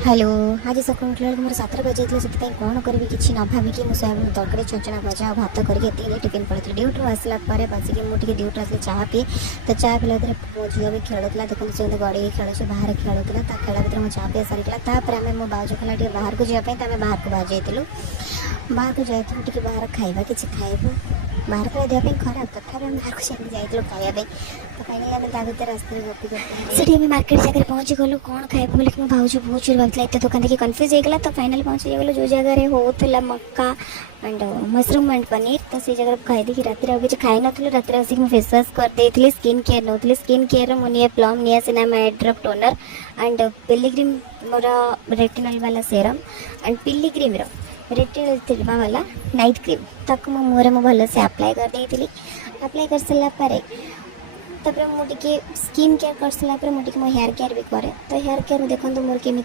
hello आज सकाल उठला मोर 7 बजे से कौन करी कि न भाविकी मुझे सोयाबीन तरकारी छंचना भजा और भात करके टिफिन पड़े ड्यूटी आसला बसिक मुझे ड्यूटी आस चाह पी तो चाह पीला मो झील भी खेलुला देखो से गड़ी खेल बाहर खेलुला खेल भर मो चाह पी सारा आम मो बाउज कहला बाहर को जावाई बाहर को बाहर जाइलु बाहर खाइबा कि खाइबू बाहर खाई देवाई खराब तथा बाहर को जाइलु खाइबा तो कहीं रास्ते गपी गपी मार्केट जगह पहुँची गलु कौन खाइबू बोले कि भाज बहुत चोर भावला एत दुकान देखिए कन्फ्यूज होगा तो फाइनाल पहुँची गलु जो जगह होता मक्का एंड मशरूम एंड पनीर तो से जगह खाई राति किसी खाई नी राति आसिक फेस वाश करदे स्किन केयर नौली स्किन केयर मुझे Plum niacinamide drop toner and Pilgrim more retinal वाला सेरम एंड पिलीग्रीम रेटिनल वाला नाइट क्रीम तक मो मुहर मु भल से अप्लाई करदे अप्लाई कर सारापर तापर मुझे स्किन केयर कर सारापर मुझे मो हेयर केयर भी करे तो हेयर केयर देखो मोर केमी